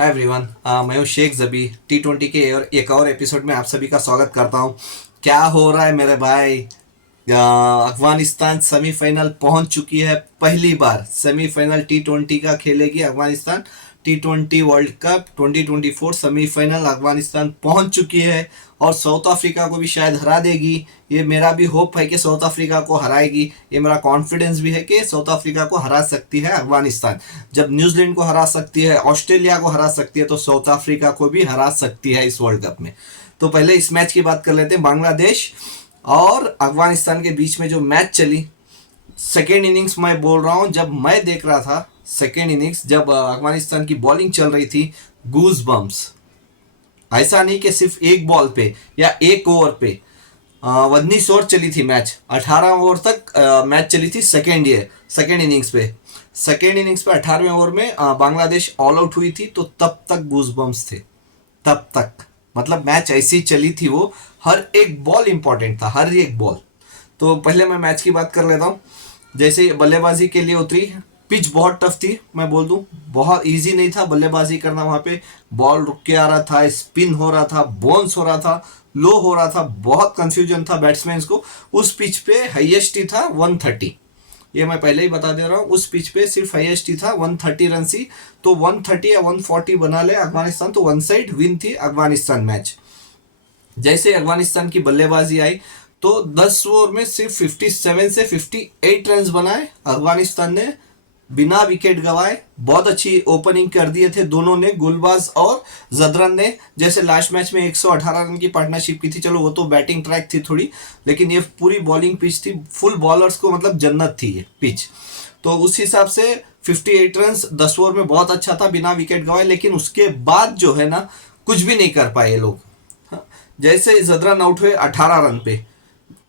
Hi everyone, मैं हूँ शेख जबी। T20 के एक और एपिसोड में आप सभी का स्वागत करता हूँ। क्या हो रहा है मेरे भाई? अफगानिस्तान सेमीफाइनल पहुंच चुकी है। पहली बार सेमीफाइनल T20 का खेलेगी Afghanistan. T20 world cup 2024 semifinal Afghanistan पहुंच चुकी है और साउथ अफ्रीका को भी शायद हरा देगी। ये मेरा भी होप है कि साउथ अफ्रीका को हराएगी। ये मेरा कॉन्फिडेंस भी है कि साउथ अफ्रीका को हरा सकती है अफगानिस्तान। जब न्यूजीलैंड को हरा सकती है, ऑस्ट्रेलिया को हरा सकती है, तो साउथ अफ्रीका को भी हरा सकती है इस वर्ल्ड कप में। तो पहले इस मैच की बात कर लेते हैं। बांग्लादेश और अफगानिस्तान के बीच में जो मैच चली, सेकेंड इनिंग्स मैं बोल रहा हूँ, जब मैं देख रहा था सेकेंड इनिंग्स, जब अफगानिस्तान की बॉलिंग चल रही थी, गूज बम्स। ऐसा नहीं कि सिर्फ एक बॉल पे या एक ओवर पे, 19 ओवर चली थी मैच, 18 ओवर तक मैच चली थी सेकेंड इनिंग्स पे। सेकेंड इनिंग्स पे 18वें ओवर में बांग्लादेश ऑल आउट हुई थी, तो तब तक गूज बम्स थे। तब तक मतलब मैच ऐसी चली थी, वो हर एक बॉल इंपॉर्टेंट था, हर एक बॉल। तो पहले मैं मैच की बात कर लेता हूँ। जैसे बल्लेबाजी के लिए उतरी, पिच बहुत टफ थी, मैं बोल दूं बहुत इजी नहीं था बल्लेबाजी करना। वहाँ पे बॉल रुक के आ रहा था, स्पिन हो रहा था, बाउंस हो रहा था, लो हो रहा था, बहुत कंफ्यूजन था बैट्समैन को। उस पिच पे हाईएस्ट ही था 130। ये मैं पहले ही बता दे रहा हूँ, उस पिच पे सिर्फ हाईएस्ट ही था 130 रन सी। तो 130 या 140 बना ले अफगानिस्तान तो वन साइड विन थी अफगानिस्तान मैच। जैसे अफगानिस्तान की बल्लेबाजी आई तो 10 ओवर में सिर्फ 57 से 58 रन बनाए अफगानिस्तान ने, बिना विकेट गवाए। बहुत अच्छी ओपनिंग कर दिए थे दोनों ने, गुलबाज और जदरन ने। जैसे लास्ट मैच में 118 रन की पार्टनरशिप की थी, चलो वो तो बैटिंग ट्रैक थी थोड़ी, लेकिन ये पूरी बॉलिंग पिच थी, फुल बॉलर्स को मतलब जन्नत थी ये पिच। तो उस हिसाब से 58 रन 10 ओवर में बहुत अच्छा था, बिना विकेट गवाए। लेकिन उसके बाद जो है ना, कुछ भी नहीं कर पाए ये लोग। हाँ, जैसे जदरन आउट हुए 18 रन पे,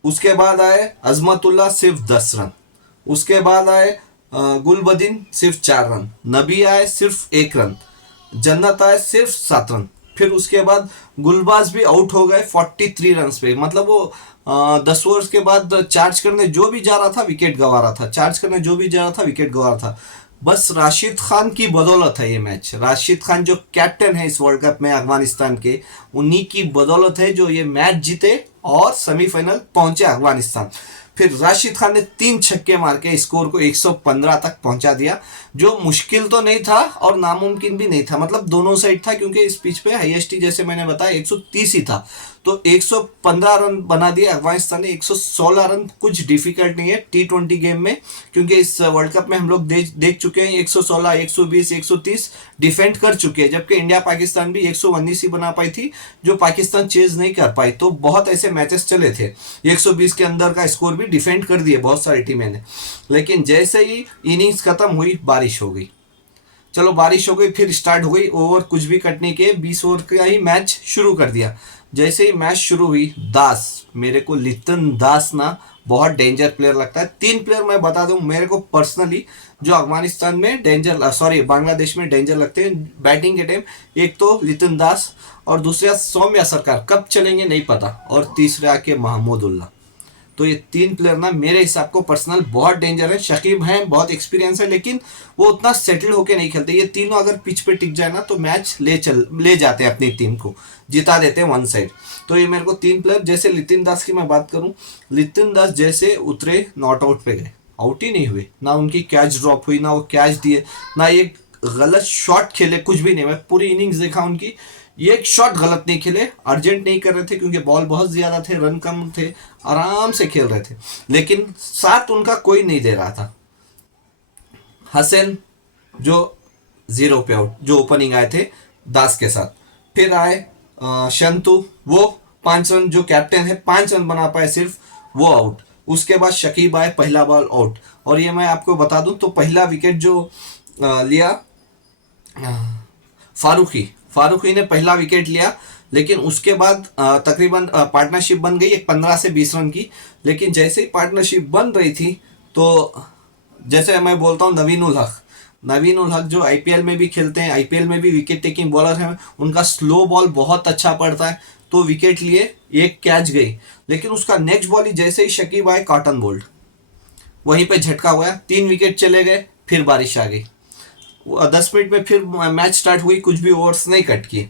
उसके बाद आए अजमतुल्ला सिर्फ 10 रन, उसके बाद आए गुलबदीन सिर्फ 4 रन, नबी आए सिर्फ 1 रन, जन्नत आए सिर्फ 7 रन। फिर उसके बाद गुलबाज भी आउट हो गए 43 रन पे। मतलब वो 10 ओवर्स के बाद चार्ज करने जो भी जा रहा था विकेट गंवा रहा था, चार्ज करने जो भी जा रहा था विकेट गंवा रहा था। बस राशिद खान की बदौलत है ये मैच। राशिद खान जो कैप्टन है इस वर्ल्ड कप में अफगानिस्तान के, उन्हीं की बदौलत है जो ये मैच जीते और सेमीफाइनल पहुंचे अफगानिस्तान। फिर राशिद खान ने 3 छक्के मार के स्कोर को 115 तक पहुंचा दिया, जो मुश्किल तो नहीं था और नामुमकिन भी नहीं था। मतलब दोनों साइड था, क्योंकि इस पिच पे हाईएस्ट जैसे मैंने बताया 130 ही था। तो 115 रन बना दिए अफगानिस्तान ने। 116 रन कुछ डिफिकल्ट नहीं है T20 गेम में, क्योंकि इस वर्ल्ड कप में हम लोग देख चुके हैं 116, 120, 130 डिफेंड कर चुके हैं। जबकि इंडिया पाकिस्तान भी 119 ही बना पाई थी, जो पाकिस्तान चेज नहीं कर पाई। तो बहुत ऐसे मैचेस चले थे 120 के अंदर का स्कोर भी डिफेंड कर दिए बहुत सारी टीमें ने। लेकिन जैसे ही इनिंग्स खत्म हुई, बारिश हो गई। चलो बारिश हो गई, फिर स्टार्ट हो गई ओवर कुछ भी कटने के, 20 ओवर का ही मैच शुरू कर दिया। जैसे ही मैच शुरू हुई, दास, मेरे को लिटन दास ना बहुत डेंजर प्लेयर लगता है। 3 प्लेयर मैं बता दूं मेरे को पर्सनली, जो अफगानिस्तान में डेंजर, सॉरी बांग्लादेश में डेंजर लगते हैं बैटिंग के टाइम। एक तो लिटन दास, और दूसरा सौम्या सरकार, कब चलेंगे नहीं पता, और तीसरा के महमूदुल्लाह। तो ये 3 प्लेयर ना मेरे हिसाब को पर्सनल बहुत डेंजर है। शकीब हैं, बहुत एक्सपीरियंस है, लेकिन वो उतना सेटल होके नहीं खेलते। ये तीनों अगर पिच पे टिक जाए ना तो मैच ले जाते हैं, अपनी टीम को जिता देते हैं वन साइड। तो ये मेरे को 3 प्लेयर, जैसे लितिन दास की मैं बात करूं, लितिन दास जैसे उतरे नॉट आउट पे गए, आउट ही नहीं हुए, ना उनकी कैच ड्रॉप हुई, ना वो कैच दिए, ना एक गलत शॉट खेले, कुछ भी नहीं। मैं पूरी इनिंग्स देखा उनकी, ये एक शॉट गलत नहीं खेले, अर्जेंट नहीं कर रहे थे क्योंकि बॉल बहुत ज्यादा थे, रन कम थे, आराम से खेल रहे थे। लेकिन साथ उनका कोई नहीं दे रहा था। हसन जो 0 पे आउट, जो ओपनिंग आए थे दास के साथ। फिर आए शंतु, वो 5 रन, जो कैप्टन है 5 रन बना पाए सिर्फ, वो आउट। उसके बाद शकीब आए, पहला बॉल आउट। और ये मैं आपको बता दूं तो पहला विकेट जो लिया फारूकी, फारूकी ने पहला विकेट लिया। लेकिन उसके बाद तकरीबन पार्टनरशिप बन गई एक 15 से 20 रन की। लेकिन जैसे ही पार्टनरशिप बन रही थी, तो जैसे मैं बोलता हूँ नवीन उल हक, नवीन उल हक जो आईपीएल में भी खेलते हैं, आईपीएल में भी विकेट टेकिंग बॉलर हैं, उनका स्लो बॉल बहुत अच्छा पड़ता है। तो विकेट लिए, एक कैच गई। लेकिन उसका नेक्स्ट बॉल ही जैसे ही शकीब आए, कॉटन बोल्ट, वहीं पे झटका हुआ, 3 विकेट चले गए। फिर बारिश आ गई, 10 मिनट में फिर मैच स्टार्ट हुई, कुछ भी ओवर्स नहीं कट किए।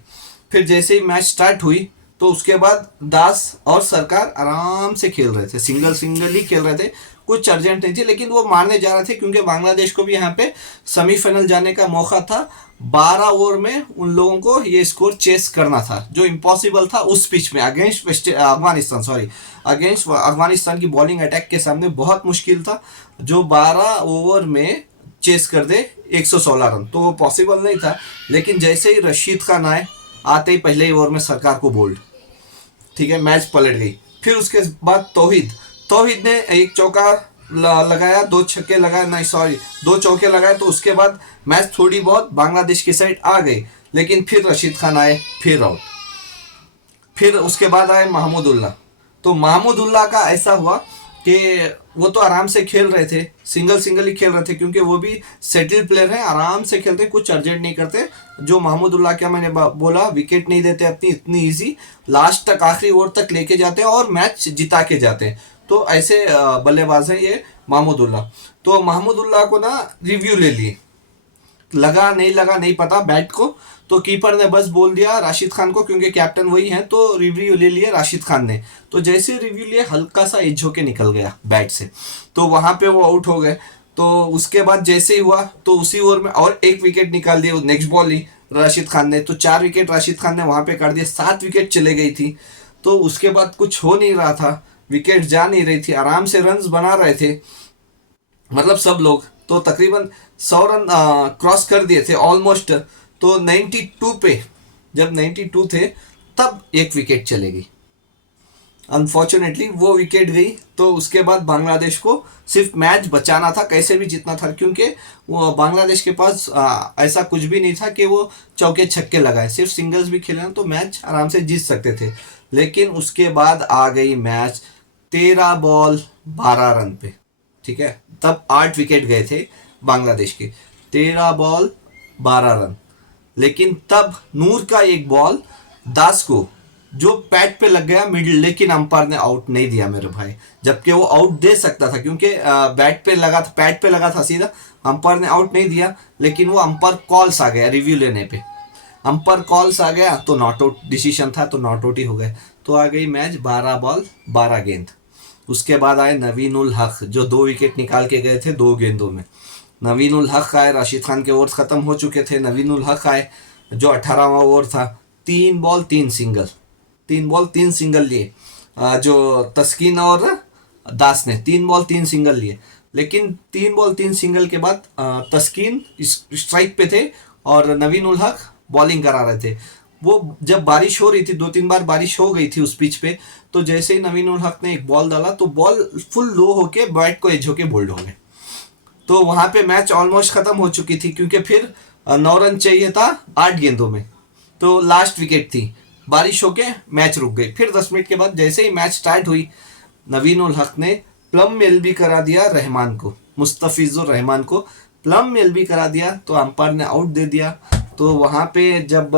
फिर जैसे ही मैच स्टार्ट हुई तो उसके बाद दास और सरकार आराम से खेल रहे थे, सिंगल सिंगल ही खेल रहे थे, कुछ अर्जेंट नहीं थी, लेकिन वो मारने जा रहे थे क्योंकि बांग्लादेश को भी यहाँ पे सेमीफाइनल जाने का मौका था। 12 ओवर में उन लोगों को ये स्कोर चेस करना था, जो इम्पॉसिबल था उस पिच में against Afghanistan, sorry against Afghanistan की बॉलिंग अटैक के सामने बहुत मुश्किल था, जो 12 ओवर में चेस कर दे 116 रन, तो वो पॉसिबल नहीं था। लेकिन जैसे ही रशीद खान आए, आते ही पहले ही ओवर में सरकार को बोल्ड, ठीक है, मैच पलट गई। फिर उसके बाद तौहीद तौहीद ने एक चौका लगाया, 2 छक्के लगाए, नहीं सॉरी 2 चौके लगाए, तो उसके बाद मैच थोड़ी बहुत बांग्लादेश की साइड आ गई। लेकिन फिर रशीद खान आए, फिर आउट। फिर उसके बाद आए महमूदुल्लाह। तो महमूदुल्लाह का ऐसा हुआ कि वो तो आराम से खेल रहे थे, सिंगल सिंगल ही खेल रहे थे, क्योंकि वो भी सेटल प्लेयर हैं, आराम से खेलते, कुछ अर्जेंट नहीं करते। जो महमूदुल्लाह क्या मैंने बोला, विकेट नहीं देते अपनी इतनी इजी, लास्ट तक आखिरी ओवर तक लेके जाते हैं और मैच जिता के जाते हैं। तो ऐसे बल्लेबाज हैं ये महमूदुल्लाह। तो महमूदुल्लाह को ना रिव्यू ले लिए, लगा नहीं पता बैट को, तो कीपर ने बस बोल दिया राशिद खान को, क्योंकि कैप्टन वही है, तो रिव्यू ले लिए राशिद खान ने। तो जैसे रिव्यू लिए हल्का सा एज होके निकल गया बैट से, तो वहां पे वो आउट हो गए। तो उसके बाद जैसे ही हुआ तो उसी ओवर में और एक विकेट निकाल दिया नेक्स्ट बॉल ही राशिद खान ने, तो 4 विकेट राशिद खान ने वहां पे काट दिए, 7 विकेट चले गई थी। तो उसके बाद कुछ हो नहीं रहा था, विकेट जा नहीं रही थी, आराम से रन्स बना रहे थे, मतलब सब लोग तो तकरीबन 100 रन क्रॉस कर दिए थे ऑलमोस्ट। तो 92 पे जब 92 थे तब एक विकेट चलेगी, अनफॉर्चुनेटली वो विकेट गई। तो उसके बाद बांग्लादेश को सिर्फ मैच बचाना था, कैसे भी जीतना था, क्योंकि वो बांग्लादेश के पास ऐसा कुछ भी नहीं था कि वो चौके छक्के लगाए, सिर्फ सिंगल्स भी खेले तो मैच आराम से जीत सकते थे। लेकिन उसके बाद आ गई मैच 13 बॉल 12 रन पे, ठीक है, तब 8 विकेट गए थे बांग्लादेश के, 13 बॉल 12 रन। लेकिन तब नूर का एक बॉल दास को जो पैड पे लग गया मिडिल, लेकिन अंपायर ने आउट नहीं दिया मेरे भाई, जबकि वो आउट दे सकता था, क्योंकि बैट पे लगा था, पैड पे लगा था सीधा, अंपायर ने आउट नहीं दिया। लेकिन वो अंपायर कॉल्स आ गया रिव्यू लेने पे, अंपायर कॉल्स आ गया तो नॉट आउट डिसीजन था, तो नॉट आउट ही हो गए। तो आ गई मैच 12 बॉल 12 गेंद। उसके बाद आए नवीन उल हक, जो 2 विकेट निकाल के गए थे 2 गेंदों में। नवीन उल हक आए, राशिद खान के ओवर्स खत्म हो चुके थे, नवीन उल हक आए जो 18वां ओवर था, 3 बॉल 3 सिंगल, 3 बॉल 3 सिंगल लिए, जो तस्कीन और दास ने 3 बॉल 3 सिंगल लिए। लेकिन 3 बॉल 3 सिंगल के बाद तस्कीन स्ट्राइक पे थे और नवीन उल हक बॉलिंग करा रहे थे। वो जब बारिश हो रही थी, 2-3 बार बारिश हो गई थी उस पिच पे, तो जैसे ही नवीन उल हक ने एक बॉल डाला तो बॉल फुल लो होके बैट को एज होके बोल्ड हो गए। तो वहां पे मैच ऑलमोस्ट खत्म हो चुकी थी, क्योंकि फिर 9 रन चाहिए था 8 गेंदों में, तो लास्ट विकेट थी, बारिश होके मैच रुक गई। फिर 10 मिनट के बाद जैसे ही मैच स्टार्ट हुई, नवीन उल हक ने प्लम में एलबी करा दिया रहमान को, मुस्तफिजुर रहमान को प्लम में एलबी करा दिया, तो अंपायर ने आउट दे दिया। तो वहां पे जब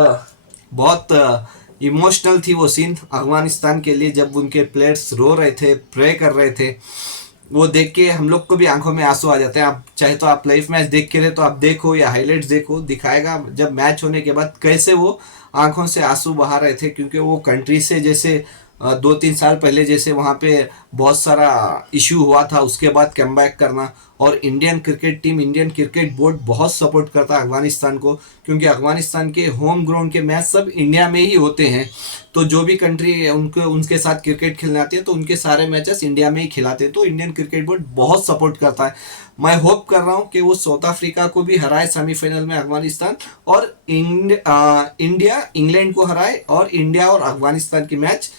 बहुत इमोशनल थी वो सीन अफगानिस्तान के लिए, जब उनके प्लेयर्स रो रहे थे, प्रे कर रहे थे, वो देख के हम लोग को भी आंखों में आंसू आ जाते हैं। आप चाहे तो आप लाइव मैच देख के रहे तो आप देखो या हाइलाइट्स देखो, दिखाएगा जब मैच होने के बाद कैसे वो आंखों से आंसू बहा रहे थे, क्योंकि वो कंट्री से जैसे 2-3 साल पहले जैसे वहाँ पे बहुत सारा इशू हुआ था, उसके बाद कम बैक करना। और Indian cricket team, Indian cricket board बहुत सपोर्ट करता है अफगानिस्तान को, क्योंकि अफगानिस्तान के होम ग्राउंड के मैच सब इंडिया में ही होते हैं। तो जो भी कंट्री उनके साथ क्रिकेट खेलने आती है तो उनके सारे मैचेस इंडिया में ही खिलाते हैं, तो इंडियन क्रिकेट बोर्ड बहुत सपोर्ट करता है। मैं होप कर रहा हूँ कि वो साउथ अफ्रीका को भी हराए सेमीफाइनल में अफगानिस्तान, और इंडिया इंग्लैंड को हराए और इंडिया और अफगानिस्तान की मैच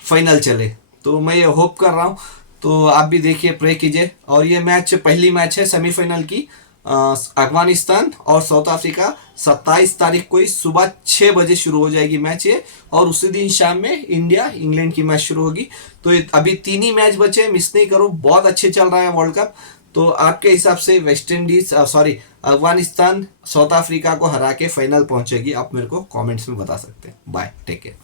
फाइनल चले। तो मैं ये होप कर रहा हूँ, तो आप भी देखिए, प्रे कीजिए। और ये मैच पहली मैच है सेमीफाइनल की, अफगानिस्तान और साउथ अफ्रीका। 27 तारीख को ही सुबह 6 बजे शुरू हो जाएगी मैच ये, और उसी दिन शाम में इंडिया इंग्लैंड की मैच शुरू होगी। तो अभी 3 ही मैच बचे, मिस नहीं करो, बहुत अच्छे चल रहा है वर्ल्ड कप। तो आपके हिसाब से West Indies Afghanistan south Africa को हरा के फाइनल पहुंचेगी, आप मेरे को कमेंट्स में बता सकते हैं। Bye, take care.